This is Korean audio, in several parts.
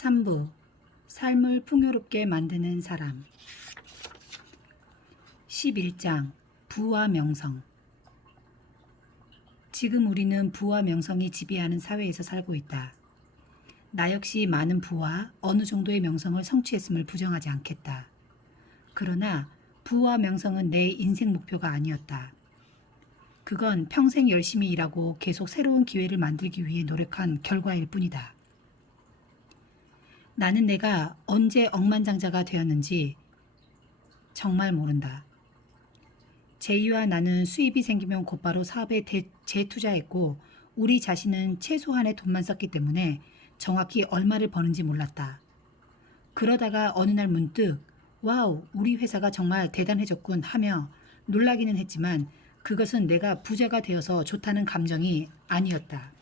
3부 삶을 풍요롭게 만드는 사람 11장 부와 명성. 지금 우리는 부와 명성이 지배하는 사회에서 살고 있다. 나 역시 많은 부와 어느 정도의 명성을 성취했음을 부정하지 않겠다. 그러나 부와 명성은 내 인생 목표가 아니었다. 그건 평생 열심히 일하고 계속 새로운 기회를 만들기 위해 노력한 결과일 뿐이다. 나는 내가 언제 억만장자가 되었는지 정말 모른다. 제이와 나는 수입이 생기면 곧바로 사업에 재투자했고 우리 자신은 최소한의 돈만 썼기 때문에 정확히 얼마를 버는지 몰랐다. 그러다가 어느 날 문득 와우, 우리 회사가 정말 대단해졌군 하며 놀라기는 했지만 그것은 내가 부자가 되어서 좋다는 감정이 아니었다.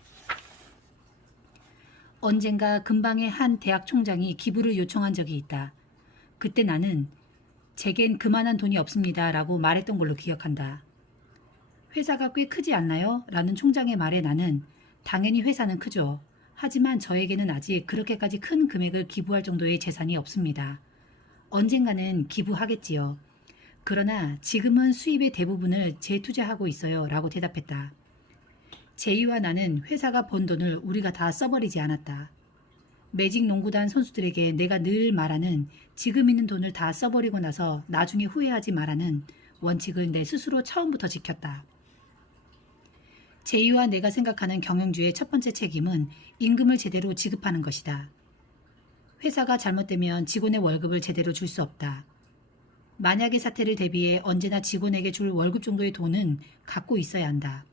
언젠가 근방의 한 대학 총장이 기부를 요청한 적이 있다. 그때 나는 제겐 그만한 돈이 없습니다 라고 말했던 걸로 기억한다. 회사가 꽤 크지 않나요? 라는 총장의 말에 나는 당연히 회사는 크죠. 하지만 저에게는 아직 그렇게까지 큰 금액을 기부할 정도의 재산이 없습니다. 언젠가는 기부하겠지요. 그러나 지금은 수입의 대부분을 재투자하고 있어요 라고 대답했다. 제이와 나는 회사가 번 돈을 우리가 다 써버리지 않았다. 매직 농구단 선수들에게 내가 늘 말하는 지금 있는 돈을 다 써버리고 나서 나중에 후회하지 말라는 원칙을 내 스스로 처음부터 지켰다. 제이와 내가 생각하는 경영주의 첫 번째 책임은 임금을 제대로 지급하는 것이다. 회사가 잘못되면 직원의 월급을 제대로 줄 수 없다. 만약의 사태를 대비해 언제나 직원에게 줄 월급 정도의 돈은 갖고 있어야 한다.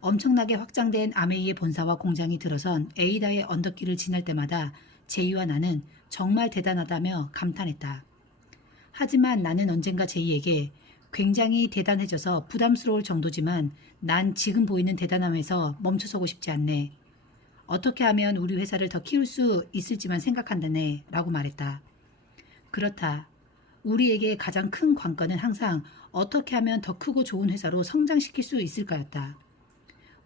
엄청나게 확장된 아메이의 본사와 공장이 들어선 에이다의 언덕길을 지날 때마다 제이와 나는 정말 대단하다며 감탄했다. 하지만 나는 언젠가 제이에게 굉장히 대단해져서 부담스러울 정도지만 난 지금 보이는 대단함에서 멈춰서고 싶지 않네. 어떻게 하면 우리 회사를 더 키울 수 있을지만 생각한다네 라고 말했다. 그렇다. 우리에게 가장 큰 관건은 항상 어떻게 하면 더 크고 좋은 회사로 성장시킬 수 있을까였다.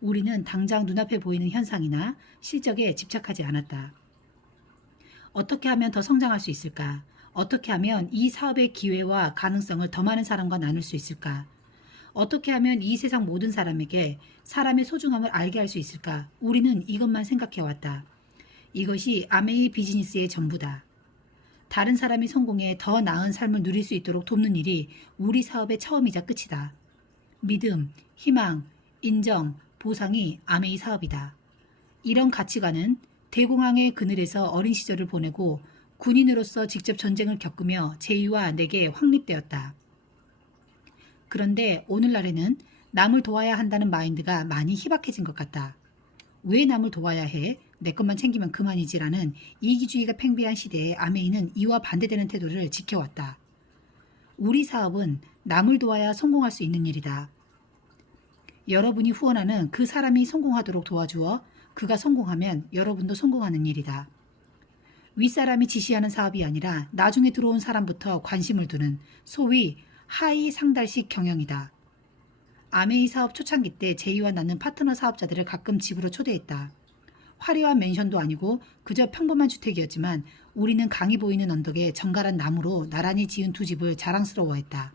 우리는 당장 눈앞에 보이는 현상이나 실적에 집착하지 않았다. 어떻게 하면 더 성장할 수 있을까? 어떻게 하면 이 사업의 기회와 가능성을 더 많은 사람과 나눌 수 있을까? 어떻게 하면 이 세상 모든 사람에게 사람의 소중함을 알게 할 수 있을까? 우리는 이것만 생각해왔다. 이것이 아메이 비즈니스의 전부다. 다른 사람이 성공해 더 나은 삶을 누릴 수 있도록 돕는 일이 우리 사업의 처음이자 끝이다. 믿음, 희망, 인정, 보상이 아메이 사업이다. 이런 가치관은 대공황의 그늘에서 어린 시절을 보내고 군인으로서 직접 전쟁을 겪으며 제이와 내게 확립되었다. 그런데 오늘날에는 남을 도와야 한다는 마인드가 많이 희박해진 것 같다. 왜 남을 도와야 해? 내 것만 챙기면 그만이지라는 이기주의가 팽배한 시대에 아메이는 이와 반대되는 태도를 지켜왔다. 우리 사업은 남을 도와야 성공할 수 있는 일이다. 여러분이 후원하는 그 사람이 성공하도록 도와주어 그가 성공하면 여러분도 성공하는 일이다. 윗사람이 지시하는 사업이 아니라 나중에 들어온 사람부터 관심을 두는 소위 하위 상달식 경영이다. 아메이 사업 초창기 때 제이와 나는 파트너 사업자들을 가끔 집으로 초대했다. 화려한 맨션도 아니고 그저 평범한 주택이었지만 우리는 강이 보이는 언덕에 정갈한 나무로 나란히 지은 두 집을 자랑스러워했다.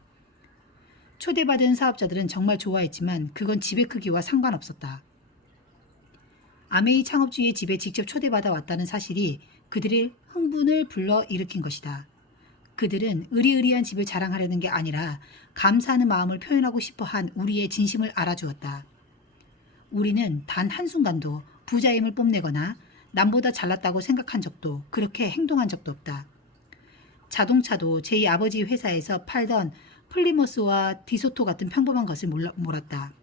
초대받은 사업자들은 정말 좋아했지만 그건 집의 크기와 상관없었다. 아메이 창업주의 집에 직접 초대받아 왔다는 사실이 그들의 흥분을 불러일으킨 것이다. 그들은 으리으리한 집을 자랑하려는 게 아니라 감사하는 마음을 표현하고 싶어한 우리의 진심을 알아주었다. 우리는 단 한순간도 부자임을 뽐내거나 남보다 잘났다고 생각한 적도 그렇게 행동한 적도 없다. 자동차도 제 아버지 회사에서 팔던 플리머스와 디소토 같은 평범한 것을 몰았다.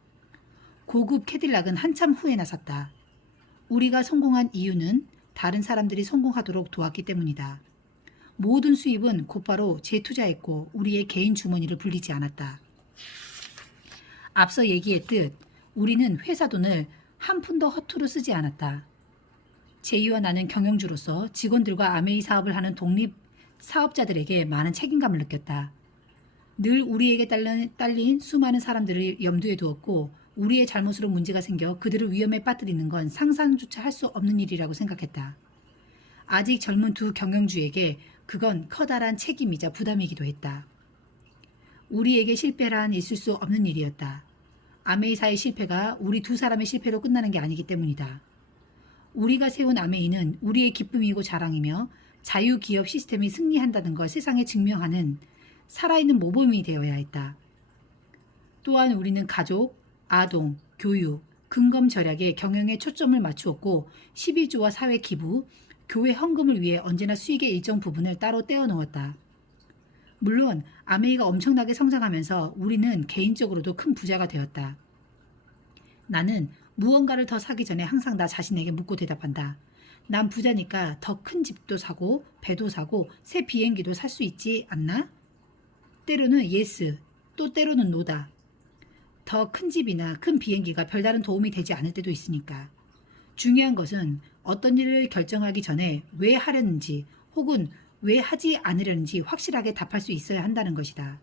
고급 캐딜락은 한참 후에나 샀다. 우리가 성공한 이유는 다른 사람들이 성공하도록 도왔기 때문이다. 모든 수입은 곧바로 재투자했고 우리의 개인 주머니를 불리지 않았다. 앞서 얘기했듯 우리는 회사 돈을 한 푼도 허투루 쓰지 않았다. 제이와 나는 경영주로서 직원들과 아메이 사업을 하는 독립 사업자들에게 많은 책임감을 느꼈다. 늘 우리에게 딸린 수많은 사람들을 염두에 두었고 우리의 잘못으로 문제가 생겨 그들을 위험에 빠뜨리는 건 상상조차 할 수 없는 일이라고 생각했다. 아직 젊은 두 경영주에게 그건 커다란 책임이자 부담이기도 했다. 우리에게 실패란 있을 수 없는 일이었다. 아메이사의 실패가 우리 두 사람의 실패로 끝나는 게 아니기 때문이다. 우리가 세운 아메이는 우리의 기쁨이고 자랑이며 자유기업 시스템이 승리한다는 걸 세상에 증명하는 살아있는 모범이 되어야 했다. 또한 우리는 가족, 아동, 교육, 근검 절약에 경영에 초점을 맞추었고 11조와 사회 기부, 교회 헌금을 위해 언제나 수익의 일정 부분을 따로 떼어 놓았다. 물론 아메이가 엄청나게 성장하면서 우리는 개인적으로도 큰 부자가 되었다. 나는 무언가를 더 사기 전에 항상 나 자신에게 묻고 대답한다. 난 부자니까 더 큰 집도 사고 배도 사고 새 비행기도 살 수 있지 않나? 때로는 예스, 또 때로는 노다. 더 큰 집이나 큰 비행기가 별다른 도움이 되지 않을 때도 있으니까. 중요한 것은 어떤 일을 결정하기 전에 왜 하려는지 혹은 왜 하지 않으려는지 확실하게 답할 수 있어야 한다는 것이다.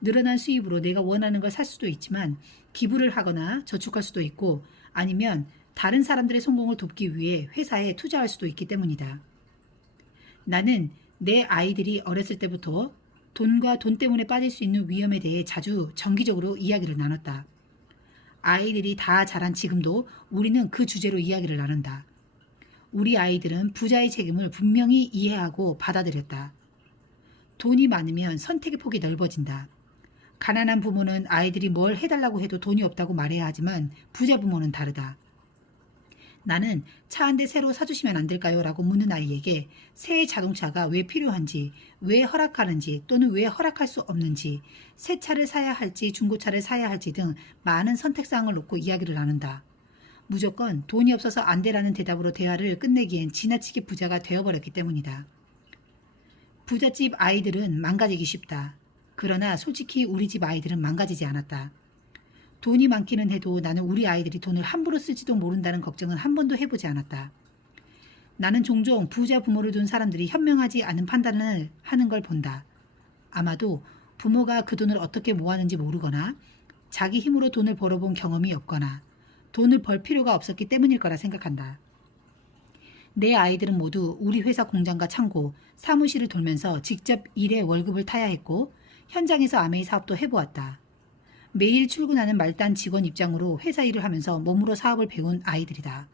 늘어난 수입으로 내가 원하는 걸 살 수도 있지만 기부를 하거나 저축할 수도 있고 아니면 다른 사람들의 성공을 돕기 위해 회사에 투자할 수도 있기 때문이다. 나는 내 아이들이 어렸을 때부터 돈과 돈 때문에 빠질 수 있는 위험에 대해 자주 정기적으로 이야기를 나눴다. 아이들이 다 자란 지금도 우리는 그 주제로 이야기를 나눈다. 우리 아이들은 부자의 책임을 분명히 이해하고 받아들였다. 돈이 많으면 선택의 폭이 넓어진다. 가난한 부모는 아이들이 뭘 해달라고 해도 돈이 없다고 말해야 하지만 부자 부모는 다르다. 나는 차 한 대 새로 사주시면 안 될까요? 라고 묻는 아이에게 새 자동차가 왜 필요한지, 왜 허락하는지 또는 왜 허락할 수 없는지, 새 차를 사야 할지 중고차를 사야 할지 등 많은 선택사항을 놓고 이야기를 나눈다. 무조건 돈이 없어서 안 되라는 대답으로 대화를 끝내기엔 지나치게 부자가 되어버렸기 때문이다. 부잣집 아이들은 망가지기 쉽다. 그러나 솔직히 우리 집 아이들은 망가지지 않았다. 돈이 많기는 해도 나는 우리 아이들이 돈을 함부로 쓸지도 모른다는 걱정은 한 번도 해보지 않았다. 나는 종종 부자 부모를 둔 사람들이 현명하지 않은 판단을 하는 걸 본다. 아마도 부모가 그 돈을 어떻게 모았는지 모르거나 자기 힘으로 돈을 벌어본 경험이 없거나 돈을 벌 필요가 없었기 때문일 거라 생각한다. 내 아이들은 모두 우리 회사 공장과 창고, 사무실을 돌면서 직접 일에 월급을 타야 했고 현장에서 아메이 사업도 해보았다. 매일 출근하는 말단 직원 입장으로 회사 일을 하면서 몸으로 사업을 배운 아이들이다.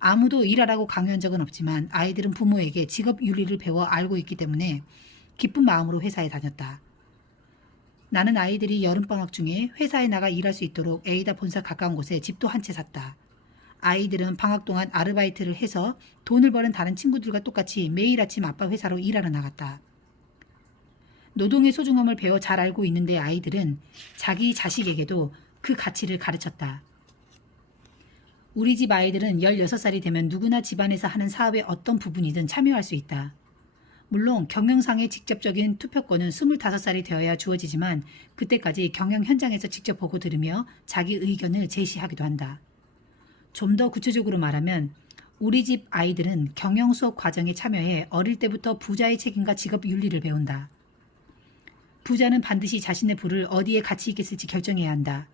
아무도 일하라고 강요한 적은 없지만 아이들은 부모에게 직업 윤리를 배워 알고 있기 때문에 기쁜 마음으로 회사에 다녔다. 나는 아이들이 여름방학 중에 회사에 나가 일할 수 있도록 에이다 본사 가까운 곳에 집도 한 채 샀다. 아이들은 방학 동안 아르바이트를 해서 돈을 버는 다른 친구들과 똑같이 매일 아침 아빠 회사로 일하러 나갔다. 노동의 소중함을 배워 잘 알고 있는데 아이들은 자기 자식에게도 그 가치를 가르쳤다. 우리 집 아이들은 16살이 되면 누구나 집안에서 하는 사업의 어떤 부분이든 참여할 수 있다. 물론 경영상의 직접적인 투표권은 25살이 되어야 주어지지만 그때까지 경영 현장에서 직접 보고 들으며 자기 의견을 제시하기도 한다. 좀 더 구체적으로 말하면 우리 집 아이들은 경영 수업 과정에 참여해 어릴 때부터 부자의 책임과 직업 윤리를 배운다. 부자는 반드시 자신의 부를 어디에 가치 있게 쓸지 결정해야 한다.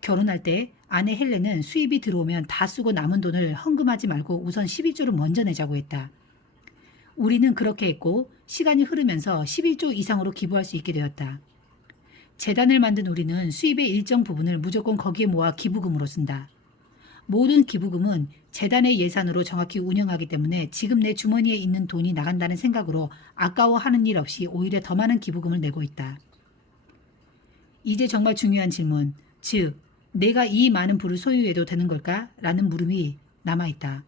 결혼할 때 아내 헬렌은 수입이 들어오면 다 쓰고 남은 돈을 헌금하지 말고 우선 11조를 먼저 내자고 했다. 우리는 그렇게 했고 시간이 흐르면서 11조 이상으로 기부할 수 있게 되었다. 재단을 만든 우리는 수입의 일정 부분을 무조건 거기에 모아 기부금으로 쓴다. 모든 기부금은 재단의 예산으로 정확히 운영하기 때문에 지금 내 주머니에 있는 돈이 나간다는 생각으로 아까워하는 일 없이 오히려 더 많은 기부금을 내고 있다. 이제 정말 중요한 질문, 즉 내가 이 많은 부를 소유해도 되는 걸까? 라는 물음이 남아있다.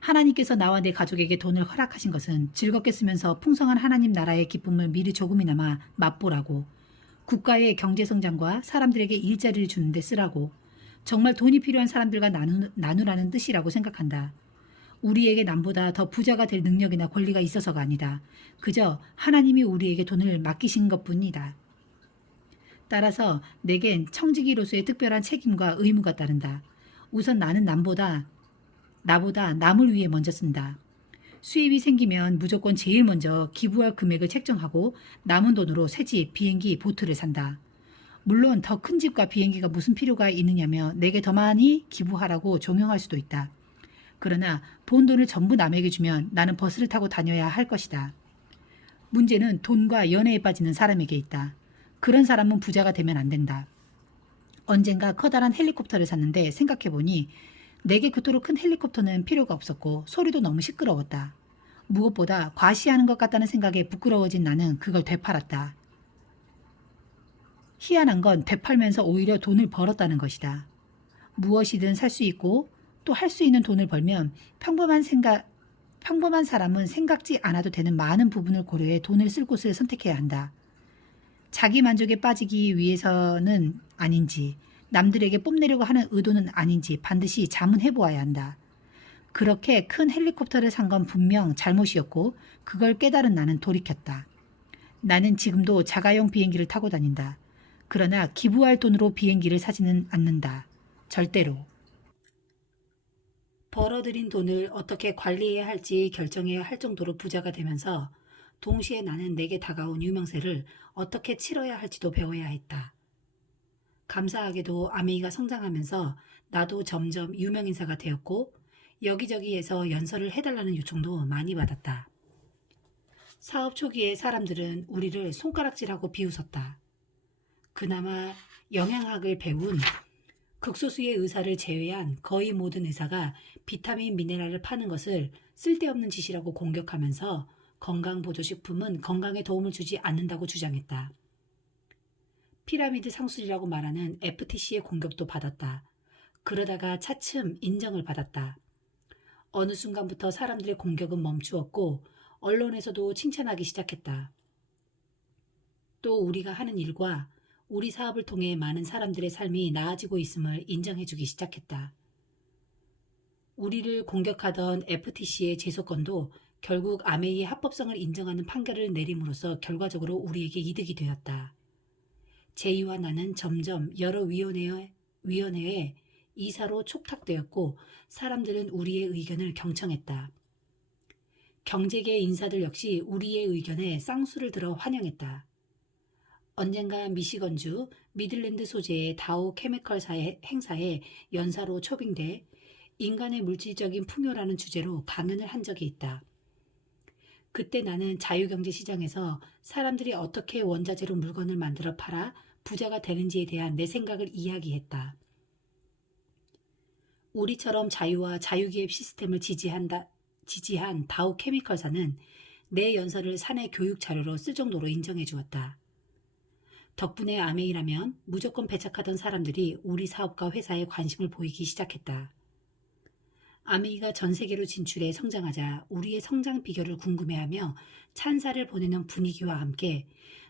하나님께서 나와 내 가족에게 돈을 허락하신 것은 즐겁게 쓰면서 풍성한 하나님 나라의 기쁨을 미리 조금이나마 맛보라고, 국가의 경제성장과 사람들에게 일자리를 주는 데 쓰라고, 정말 돈이 필요한 사람들과 나누라는 뜻이라고 생각한다. 우리에게 남보다 더 부자가 될 능력이나 권리가 있어서가 아니다. 그저 하나님이 우리에게 돈을 맡기신 것뿐이다. 따라서 내겐 청지기로서의 특별한 책임과 의무가 따른다. 우선 나는 나보다 남을 위해 먼저 쓴다. 수입이 생기면 무조건 제일 먼저 기부할 금액을 책정하고 남은 돈으로 새집, 비행기, 보트를 산다. 물론 더 큰 집과 비행기가 무슨 필요가 있느냐며 내게 더 많이 기부하라고 종용할 수도 있다. 그러나 본 돈을 전부 남에게 주면 나는 버스를 타고 다녀야 할 것이다. 문제는 돈과 연애에 빠지는 사람에게 있다. 그런 사람은 부자가 되면 안 된다. 언젠가 커다란 헬리콥터를 샀는데 생각해보니 내게 그토록 큰 헬리콥터는 필요가 없었고 소리도 너무 시끄러웠다. 무엇보다 과시하는 것 같다는 생각에 부끄러워진 나는 그걸 되팔았다. 희한한 건 되팔면서 오히려 돈을 벌었다는 것이다. 무엇이든 살 수 있고 또 할 수 있는 돈을 벌면 평범한 사람은 생각지 않아도 되는 많은 부분을 고려해 돈을 쓸 곳을 선택해야 한다. 자기 만족에 빠지기 위해서는 아닌지, 남들에게 뽐내려고 하는 의도는 아닌지 반드시 자문해 보아야 한다. 그렇게 큰 헬리콥터를 산 건 분명 잘못이었고 그걸 깨달은 나는 돌이켰다. 나는 지금도 자가용 비행기를 타고 다닌다. 그러나 기부할 돈으로 비행기를 사지는 않는다. 절대로. 벌어들인 돈을 어떻게 관리해야 할지 결정해야 할 정도로 부자가 되면서 동시에 나는 내게 다가온 유명세를 어떻게 치러야 할지도 배워야 했다. 감사하게도 아메이가 성장하면서 나도 점점 유명인사가 되었고 여기저기에서 연설을 해달라는 요청도 많이 받았다. 사업 초기에 사람들은 우리를 손가락질하고 비웃었다. 그나마 영양학을 배운 극소수의 의사를 제외한 거의 모든 의사가 비타민 미네랄을 파는 것을 쓸데없는 짓이라고 공격하면서 건강보조식품은 건강에 도움을 주지 않는다고 주장했다. 피라미드 상술이라고 말하는 FTC의 공격도 받았다. 그러다가 차츰 인정을 받았다. 어느 순간부터 사람들의 공격은 멈추었고 언론에서도 칭찬하기 시작했다. 또 우리가 하는 일과 우리 사업을 통해 많은 사람들의 삶이 나아지고 있음을 인정해주기 시작했다. 우리를 공격하던 FTC의 제소권도 결국 아메이의 합법성을 인정하는 판결을 내림으로써 결과적으로 우리에게 이득이 되었다. 제이와 나는 점점 여러 위원회의 이사로 촉탁되었고 사람들은 우리의 의견을 경청했다. 경제계 인사들 역시 우리의 의견에 쌍수를 들어 환영했다. 언젠가 미시건주 미들랜드 소재의 다우 케미컬사의 행사에 연사로 초빙돼 인간의 물질적인 풍요라는 주제로 강연을 한 적이 있다. 그때 나는 자유경제 시장에서 사람들이 어떻게 원자재로 물건을 만들어 팔아 부자가 되는지에 대한 내 생각을 이야기했다. 우리처럼 자유와 자유기업 시스템을 지지한 다우 케미컬사는 내 연설을 사내 교육 자료로 쓸 정도로 인정해 주었다. 덕분에 아메이라면 무조건 배척하던 사람들이 우리 사업과 회사에 관심을 보이기 시작했다. 아메이가 전 세계로 진출해 성장하자 우리의 성장 비결을 궁금해하며 찬사를 보내는 분위기와 함께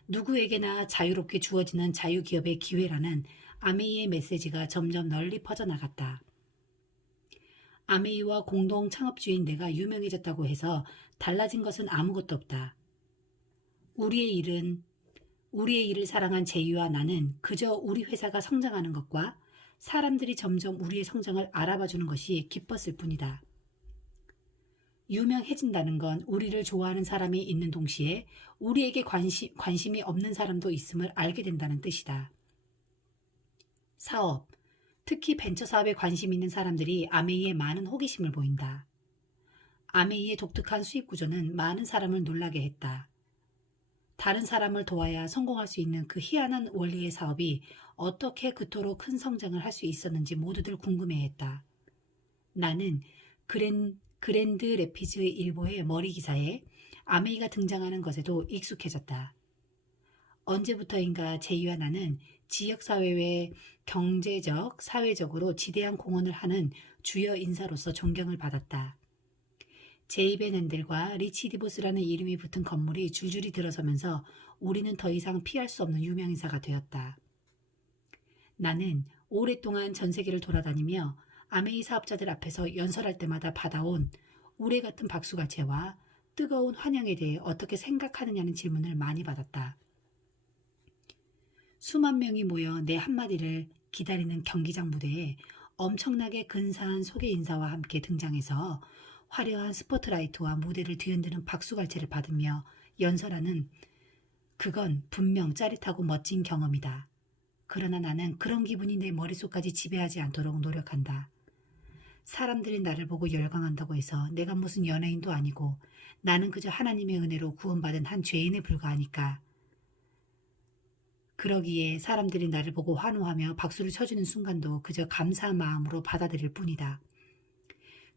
누구에게나 자유롭게 주어지는 자유기업의 기회라는 아메이의 메시지가 점점 널리 퍼져나갔다. 아메이와 공동 창업주인 내가 유명해졌다고 해서 달라진 것은 아무것도 없다. 우리의 일을 사랑한 제이와 나는 그저 우리 회사가 성장하는 것과 사람들이 점점 우리의 성장을 알아봐주는 것이 기뻤을 뿐이다. 유명해진다는 건 우리를 좋아하는 사람이 있는 동시에 우리에게 관심이 없는 사람도 있음을 알게 된다는 뜻이다. 사업, 특히 벤처 사업에 관심 있는 사람들이 아메이에 많은 호기심을 보인다. 아메이의 독특한 수익 구조는 많은 사람을 놀라게 했다. 다른 사람을 도와야 성공할 수 있는 그 희한한 원리의 사업이 어떻게 그토록 큰 성장을 할 수 있었는지 모두들 궁금해했다. 나는 그랜드 레피즈 일보의 머리 기사에 아메이가 등장하는 것에도 익숙해졌다. 언제부터인가 제이와 나는 지역사회에 경제적, 사회적으로 지대한 공헌을 하는 주요 인사로서 존경을 받았다. 제이 벤 헨델과 리치 디보스라는 이름이 붙은 건물이 줄줄이 들어서면서 우리는 더 이상 피할 수 없는 유명인사가 되었다. 나는 오랫동안 전 세계를 돌아다니며 아메이 사업자들 앞에서 연설할 때마다 받아온 우레 같은 박수갈채와 뜨거운 환영에 대해 어떻게 생각하느냐는 질문을 많이 받았다. 수만 명이 모여 내 한마디를 기다리는 경기장 무대에 엄청나게 근사한 소개 인사와 함께 등장해서 화려한 스포트라이트와 무대를 뒤흔드는 박수갈채를 받으며 연설하는 그건 분명 짜릿하고 멋진 경험이다. 그러나 나는 그런 기분이 내 머릿속까지 지배하지 않도록 노력한다. 사람들이 나를 보고 열광한다고 해서 내가 무슨 연예인도 아니고 나는 그저 하나님의 은혜로 구원받은 한 죄인에 불과하니까. 그러기에 사람들이 나를 보고 환호하며 박수를 쳐주는 순간도 그저 감사한 마음으로 받아들일 뿐이다.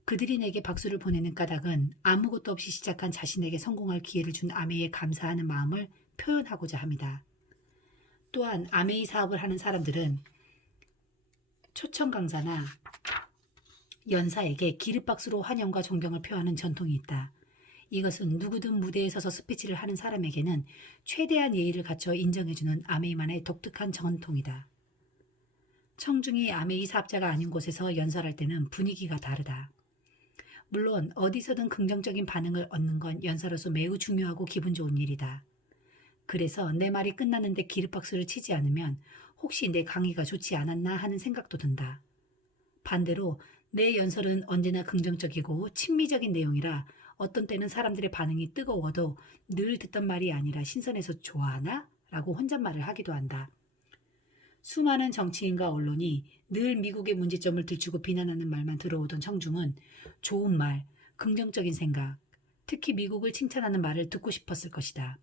그들이 내게 박수를 보내는 까닭은 아무것도 없이 시작한 자신에게 성공할 기회를 준 아메이에 감사하는 마음을 표현하고자 합니다. 또한 아메이 사업을 하는 사람들은 초청 강사나 연사에게 기립박수로 환영과 존경을 표하는 전통이 있다. 이것은 누구든 무대에 서서 스피치를 하는 사람에게는 최대한 예의를 갖춰 인정해주는 아메이만의 독특한 전통이다. 청중이 아메이 사업자가 아닌 곳에서 연설할 때는 분위기가 다르다. 물론 어디서든 긍정적인 반응을 얻는 건 연사로서 매우 중요하고 기분 좋은 일이다. 그래서 내 말이 끝났는데 기립박수를 치지 않으면 혹시 내 강의가 좋지 않았나 하는 생각도 든다. 반대로 내 연설은 언제나 긍정적이고 친미적인 내용이라 어떤 때는 사람들의 반응이 뜨거워도 늘 듣던 말이 아니라 신선해서 좋아하나? 라고 혼잣말을 하기도 한다. 수많은 정치인과 언론이 늘 미국의 문제점을 들추고 비난하는 말만 들어오던 청중은 좋은 말, 긍정적인 생각, 특히 미국을 칭찬하는 말을 듣고 싶었을 것이다.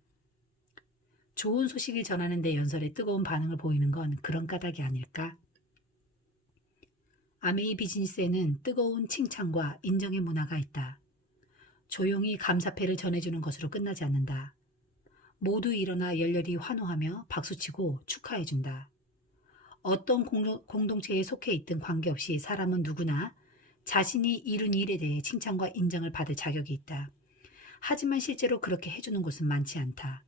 좋은 소식을 전하는 내 연설에 뜨거운 반응을 보이는 건 그런 까닭이 아닐까? 아메이 비즈니스에는 뜨거운 칭찬과 인정의 문화가 있다. 조용히 감사패를 전해주는 것으로 끝나지 않는다. 모두 일어나 열렬히 환호하며 박수치고 축하해준다. 어떤 공동체에 속해 있든 관계없이 사람은 누구나 자신이 이룬 일에 대해 칭찬과 인정을 받을 자격이 있다. 하지만 실제로 그렇게 해주는 곳은 많지 않다.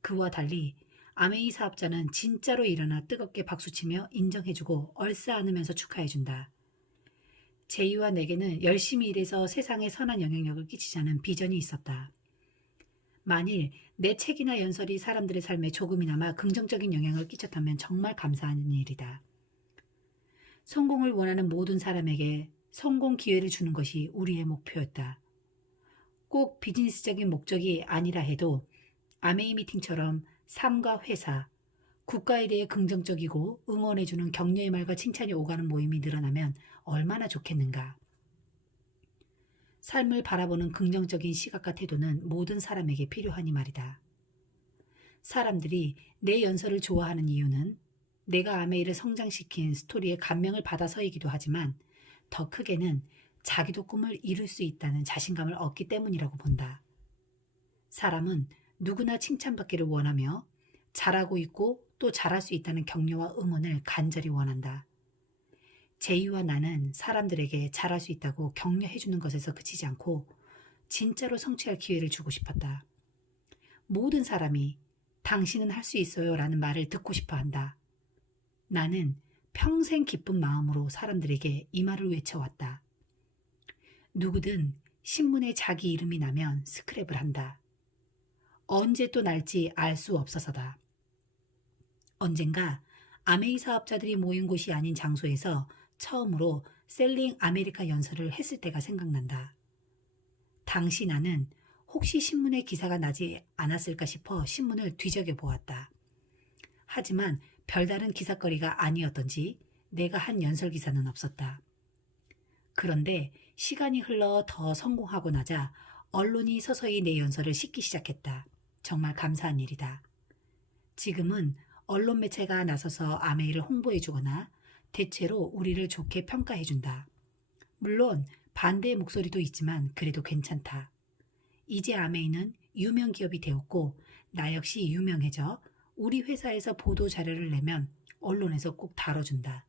그와 달리 아메이 사업자는 진짜로 일어나 뜨겁게 박수치며 인정해주고 얼싸 안으면서 축하해준다. 제이와 내게는 열심히 일해서 세상에 선한 영향력을 끼치자는 비전이 있었다. 만일 내 책이나 연설이 사람들의 삶에 조금이나마 긍정적인 영향을 끼쳤다면 정말 감사한 일이다. 성공을 원하는 모든 사람에게 성공 기회를 주는 것이 우리의 목표였다. 꼭 비즈니스적인 목적이 아니라 해도 아메이 미팅처럼 삶과 회사, 국가에 대해 긍정적이고 응원해주는 격려의 말과 칭찬이 오가는 모임이 늘어나면 얼마나 좋겠는가. 삶을 바라보는 긍정적인 시각과 태도는 모든 사람에게 필요하니 말이다. 사람들이 내 연설을 좋아하는 이유는 내가 아메이를 성장시킨 스토리에 감명을 받아서이기도 하지만 더 크게는 자기도 꿈을 이룰 수 있다는 자신감을 얻기 때문이라고 본다. 사람은 누구나 칭찬받기를 원하며 잘하고 있고 또 잘할 수 있다는 격려와 응원을 간절히 원한다. 제이와 나는 사람들에게 잘할 수 있다고 격려해주는 것에서 그치지 않고 진짜로 성취할 기회를 주고 싶었다. 모든 사람이 당신은 할 수 있어요 라는 말을 듣고 싶어 한다. 나는 평생 기쁜 마음으로 사람들에게 이 말을 외쳐왔다. 누구든 신문에 자기 이름이 나면 스크랩을 한다. 언제 또 날지 알 수 없어서다. 언젠가 아메이 사업자들이 모인 곳이 아닌 장소에서 처음으로 셀링 아메리카 연설을 했을 때가 생각난다. 당시 나는 혹시 신문에 기사가 나지 않았을까 싶어 신문을 뒤적여 보았다. 하지만 별다른 기사거리가 아니었던지 내가 한 연설 기사는 없었다. 그런데 시간이 흘러 더 성공하고 나자 언론이 서서히 내 연설을 싣기 시작했다. 정말 감사한 일이다. 지금은 언론 매체가 나서서 아메이를 홍보해주거나 대체로 우리를 좋게 평가해준다. 물론 반대의 목소리도 있지만 그래도 괜찮다. 이제 아메이는 유명 기업이 되었고 나 역시 유명해져 우리 회사에서 보도 자료를 내면 언론에서 꼭 다뤄준다.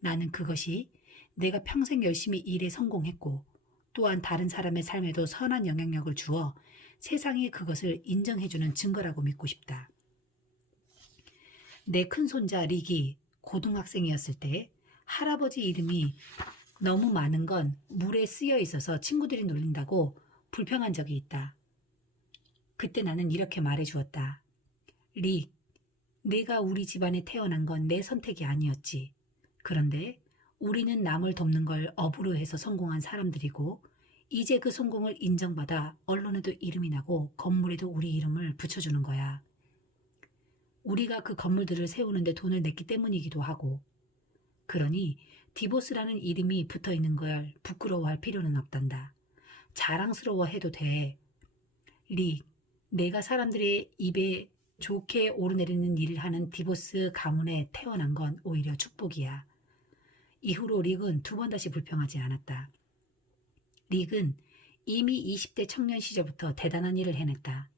나는 그것이 내가 평생 열심히 일에 성공했고 또한 다른 사람의 삶에도 선한 영향력을 주어 세상이 그것을 인정해주는 증거라고 믿고 싶다. 내 큰손자 릭이 고등학생이었을 때 할아버지 이름이 너무 많은 건 물에 쓰여 있어서 친구들이 놀린다고 불평한 적이 있다. 그때 나는 이렇게 말해주었다. 릭, 내가 우리 집안에 태어난 건 내 선택이 아니었지. 그런데 우리는 남을 돕는 걸 업으로 해서 성공한 사람들이고 이제 그 성공을 인정받아 언론에도 이름이 나고 건물에도 우리 이름을 붙여주는 거야. 우리가 그 건물들을 세우는데 돈을 냈기 때문이기도 하고 그러니 디보스라는 이름이 붙어 있는 걸 부끄러워할 필요는 없단다. 자랑스러워해도 돼. 릭, 내가 사람들의 입에 좋게 오르내리는 일을 하는 디보스 가문에 태어난 건 오히려 축복이야. 이후로 릭은 두 번 다시 불평하지 않았다. 릭은 이미 20대 청년 시절부터 대단한 일을 해냈다.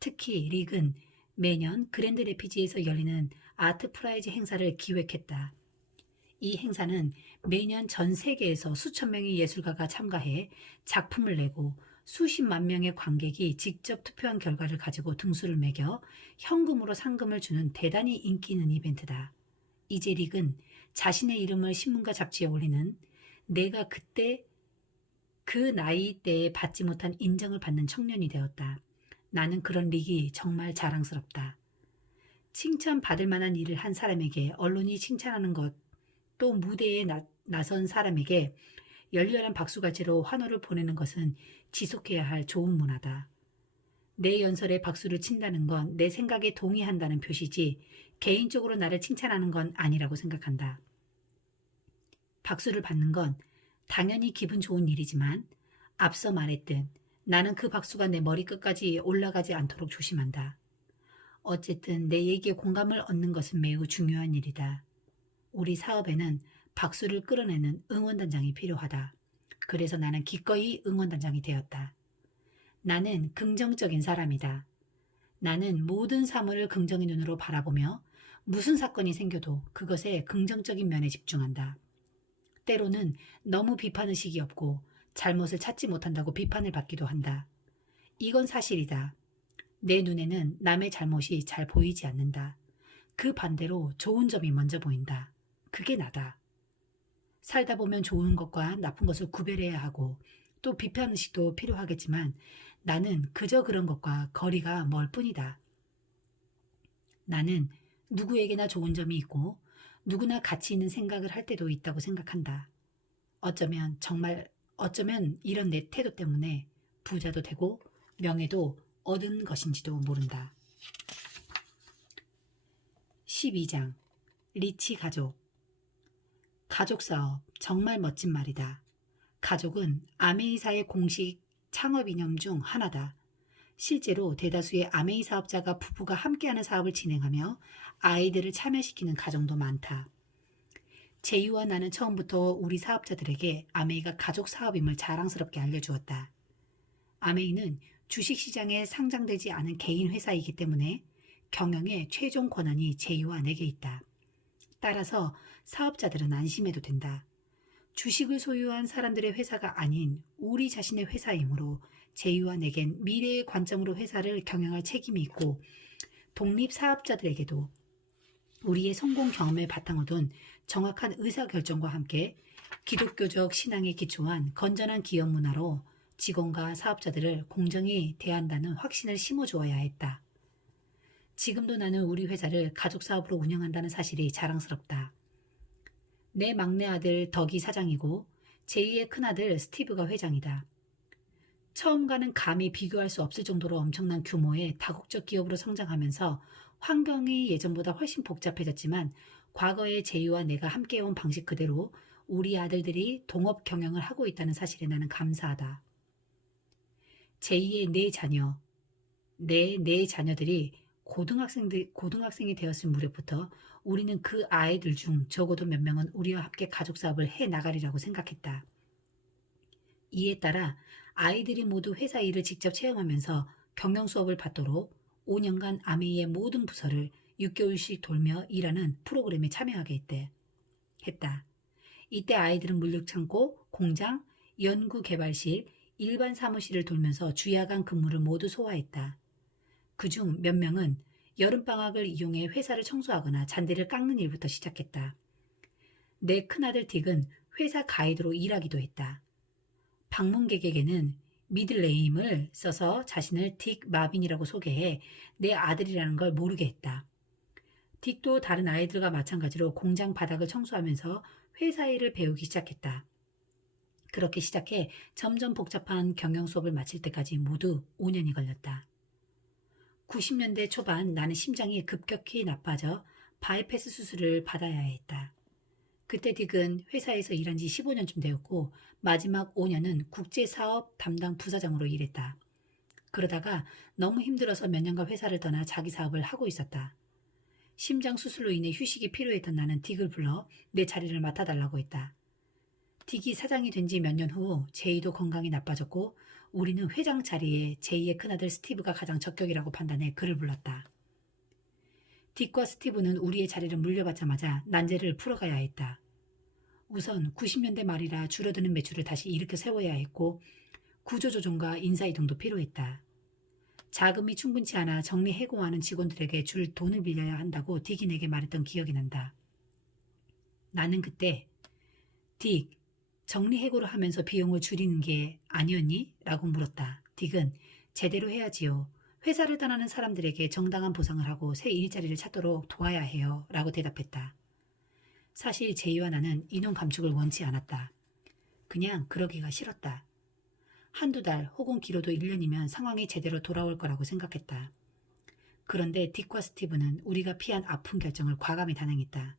특히 릭은 매년 그랜드 레피지에서 열리는 아트 프라이즈 행사를 기획했다. 이 행사는 매년 전 세계에서 수천 명의 예술가가 참가해 작품을 내고 수십만 명의 관객이 직접 투표한 결과를 가지고 등수를 매겨 현금으로 상금을 주는 대단히 인기 있는 이벤트다. 이제 릭은 자신의 이름을 신문과 잡지에 올리는 내가 그때 그 나이 때에 받지 못한 인정을 받는 청년이 되었다. 나는 그런 릭이 정말 자랑스럽다. 칭찬받을 만한 일을 한 사람에게 언론이 칭찬하는 것, 또 무대에 나선 사람에게 열렬한 박수갈채로 환호를 보내는 것은 지속해야 할 좋은 문화다. 내 연설에 박수를 친다는 건 내 생각에 동의한다는 표시지 개인적으로 나를 칭찬하는 건 아니라고 생각한다. 박수를 받는 건 당연히 기분 좋은 일이지만 앞서 말했듯 나는 그 박수가 내 머리끝까지 올라가지 않도록 조심한다. 어쨌든 내 얘기에 공감을 얻는 것은 매우 중요한 일이다. 우리 사업에는 박수를 끌어내는 응원단장이 필요하다. 그래서 나는 기꺼이 응원단장이 되었다. 나는 긍정적인 사람이다. 나는 모든 사물을 긍정의 눈으로 바라보며 무슨 사건이 생겨도 그것의 긍정적인 면에 집중한다. 때로는 너무 비판의식이 없고 잘못을 찾지 못한다고 비판을 받기도 한다. 이건 사실이다. 내 눈에는 남의 잘못이 잘 보이지 않는다. 그 반대로 좋은 점이 먼저 보인다. 그게 나다. 살다 보면 좋은 것과 나쁜 것을 구별해야 하고 또 비판의식도 필요하겠지만 나는 그저 그런 것과 거리가 멀 뿐이다. 나는 누구에게나 좋은 점이 있고 누구나 가치 있는 생각을 할 때도 있다고 생각한다. 어쩌면 이런 내 태도 때문에 부자도 되고 명예도 얻은 것인지도 모른다. 12장 리치 가족. 가족사업, 정말 멋진 말이다. 가족은 아메이사의 공식 창업 이념 중 하나다. 실제로 대다수의 아메이 사업자가 부부가 함께하는 사업을 진행하며 아이들을 참여시키는 가정도 많다. 제이와 나는 처음부터 우리 사업자들에게 아메이가 가족 사업임을 자랑스럽게 알려주었다. 아메이는 주식시장에 상장되지 않은 개인 회사이기 때문에 경영의 최종 권한이 제이와 내게 있다. 따라서 사업자들은 안심해도 된다. 주식을 소유한 사람들의 회사가 아닌 우리 자신의 회사이므로 제이와 내겐 미래의 관점으로 회사를 경영할 책임이 있고 독립사업자들에게도 우리의 성공 경험에 바탕을 둔 정확한 의사결정과 함께 기독교적 신앙에 기초한 건전한 기업 문화로 직원과 사업자들을 공정히 대한다는 확신을 심어주어야 했다. 지금도 나는 우리 회사를 가족사업으로 운영한다는 사실이 자랑스럽다. 내 막내 아들 덕이 사장이고 제2의 큰아들 스티브가 회장이다. 처음과는 감히 비교할 수 없을 정도로 엄청난 규모의 다국적 기업으로 성장하면서 환경이 예전보다 훨씬 복잡해졌지만 과거의 제이와 내가 함께해온 방식 그대로 우리 아들들이 동업 경영을 하고 있다는 사실에 나는 감사하다. 제2의 네 자녀들이 고등학생이 되었을 무렵부터 우리는 그 아이들 중 적어도 몇 명은 우리와 함께 가족사업을 해나가리라고 생각했다. 이에 따라 아이들이 모두 회사 일을 직접 체험하면서 경영 수업을 받도록 5년간 아메이의 모든 부서를 6개월씩 돌며 일하는 프로그램에 참여하게 했다. 이때 아이들은 물류창고, 공장, 연구개발실, 일반 사무실을 돌면서 주야간 근무를 모두 소화했다. 그중 몇 명은 여름방학을 이용해 회사를 청소하거나 잔디를 깎는 일부터 시작했다. 내 큰아들 딕은 회사 가이드로 일하기도 했다. 방문객에게는 미들네임을 써서 자신을 딕 마빈이라고 소개해 내 아들이라는 걸 모르게 했다. 딕도 다른 아이들과 마찬가지로 공장 바닥을 청소하면서 회사 일을 배우기 시작했다. 그렇게 시작해 점점 복잡한 경영 수업을 마칠 때까지 모두 5년이 걸렸다. 90년대 초반 나는 심장이 급격히 나빠져 바이패스 수술을 받아야 했다. 그때 딕은 회사에서 일한 지 15년쯤 되었고 마지막 5년은 국제사업 담당 부사장으로 일했다. 그러다가 너무 힘들어서 몇 년간 회사를 떠나 자기 사업을 하고 있었다. 심장 수술로 인해 휴식이 필요했던 나는 딕을 불러 내 자리를 맡아달라고 했다. 딕이 사장이 된 지 몇 년 후 제이도 건강이 나빠졌고 우리는 회장 자리에 제이의 큰아들 스티브가 가장 적격이라고 판단해 그를 불렀다. 딕과 스티브는 우리의 자리를 물려받자마자 난제를 풀어가야 했다. 우선 90년대 말이라 줄어드는 매출을 다시 일으켜 세워야 했고 구조조정과 인사이동도 필요했다. 자금이 충분치 않아 정리해고하는 직원들에게 줄 돈을 빌려야 한다고 딕이 내게 말했던 기억이 난다. 나는 그때 딕, 정리해고를 하면서 비용을 줄이는 게 아니었니? 라고 물었다. 딕은 제대로 해야지요. 회사를 떠나는 사람들에게 정당한 보상을 하고 새 일자리를 찾도록 도와야 해요. 라고 대답했다. 사실 제이와 나는 인원 감축을 원치 않았다. 그냥 그러기가 싫었다. 한두 달 혹은 길어도 1년이면 상황이 제대로 돌아올 거라고 생각했다. 그런데 딕과 스티브는 우리가 피한 아픈 결정을 과감히 단행했다.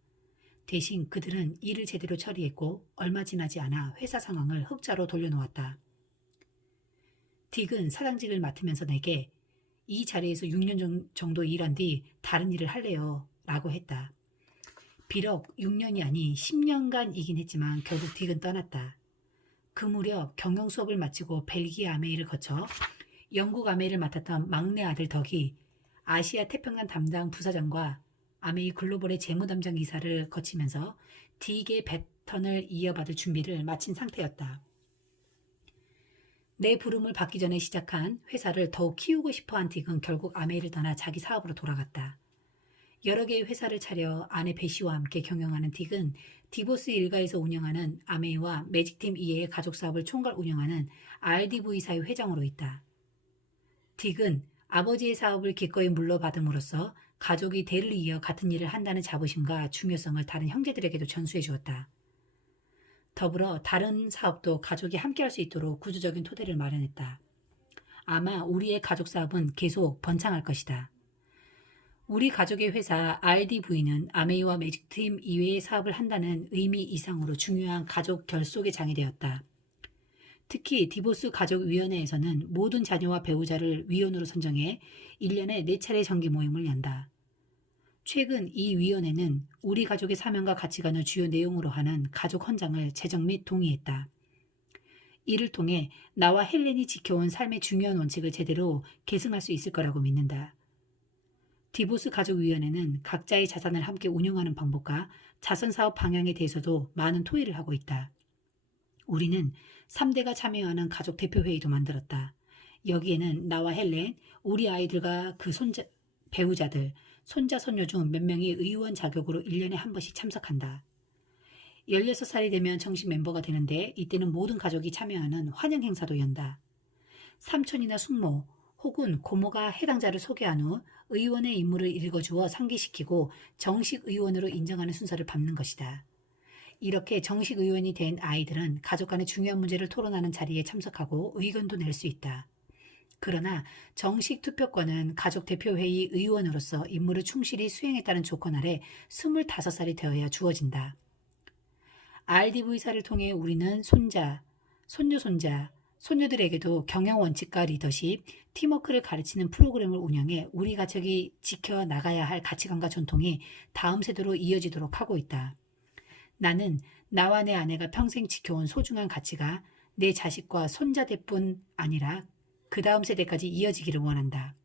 대신 그들은 일을 제대로 처리했고 얼마 지나지 않아 회사 상황을 흑자로 돌려놓았다. 딕은 사장직을 맡으면서 내게 이 자리에서 6년 정도 일한 뒤 다른 일을 할래요 라고 했다. 비록 6년이 아닌 10년간이긴 했지만 결국 딕은 떠났다. 그 무렵 경영 수업을 마치고 벨기에 아메이를 거쳐 영국 아메이를 맡았던 막내 아들 덕이 아시아 태평양 담당 부사장과 아메이 글로벌의 재무담당 이사를 거치면서 딕의 배턴을 이어받을 준비를 마친 상태였다. 내 부름을 받기 전에 시작한 회사를 더욱 키우고 싶어한 딕은 결국 아메이를 떠나 자기 사업으로 돌아갔다. 여러 개의 회사를 차려 아내 베시와 함께 경영하는 딕은 디보스 일가에서 운영하는 아메이와 매직팀 이외의 가족 사업을 총괄 운영하는 RDV사의 회장으로 있다. 딕은 아버지의 사업을 기꺼이 물러받음으로써 가족이 대를 이어 같은 일을 한다는 자부심과 중요성을 다른 형제들에게도 전수해 주었다. 더불어 다른 사업도 가족이 함께할 수 있도록 구조적인 토대를 마련했다. 아마 우리의 가족 사업은 계속 번창할 것이다. 우리 가족의 회사 RDV는 아메이와 매직팀 이외의 사업을 한다는 의미 이상으로 중요한 가족 결속의 장이 되었다. 특히 디보스 가족위원회에서는 모든 자녀와 배우자를 위원으로 선정해 1년에 4차례 정기 모임을 연다. 최근 이 위원회는 우리 가족의 사명과 가치관을 주요 내용으로 하는 가족 헌장을 제정 및 동의했다. 이를 통해 나와 헬렌이 지켜온 삶의 중요한 원칙을 제대로 계승할 수 있을 거라고 믿는다. 디보스 가족위원회는 각자의 자산을 함께 운영하는 방법과 자선사업 방향에 대해서도 많은 토의를 하고 있다. 우리는 3대가 참여하는 가족 대표회의도 만들었다. 여기에는 나와 헬렌, 우리 아이들과 그 배우자들, 손자, 손녀 중 몇 명이 의원 자격으로 1년에 한 번씩 참석한다. 16살이 되면 정식 멤버가 되는데 이때는 모든 가족이 참여하는 환영 행사도 연다. 삼촌이나 숙모 혹은 고모가 해당자를 소개한 후 의원의 임무를 읽어주어 상기시키고 정식 의원으로 인정하는 순서를 밟는 것이다. 이렇게 정식 의원이 된 아이들은 가족 간의 중요한 문제를 토론하는 자리에 참석하고 의견도 낼 수 있다. 그러나 정식 투표권은 가족 대표회의 의원으로서 임무를 충실히 수행했다는 조건 아래 25살이 되어야 주어진다. RDV사를 통해 우리는 손자, 손녀, 손녀들에게도 경영 원칙과 리더십, 팀워크를 가르치는 프로그램을 운영해 우리 가족이 지켜나가야 할 가치관과 전통이 다음 세대로 이어지도록 하고 있다. 나는 나와 내 아내가 평생 지켜온 소중한 가치가 내 자식과 손자들뿐 아니라 그 다음 세대까지 이어지기를 원한다.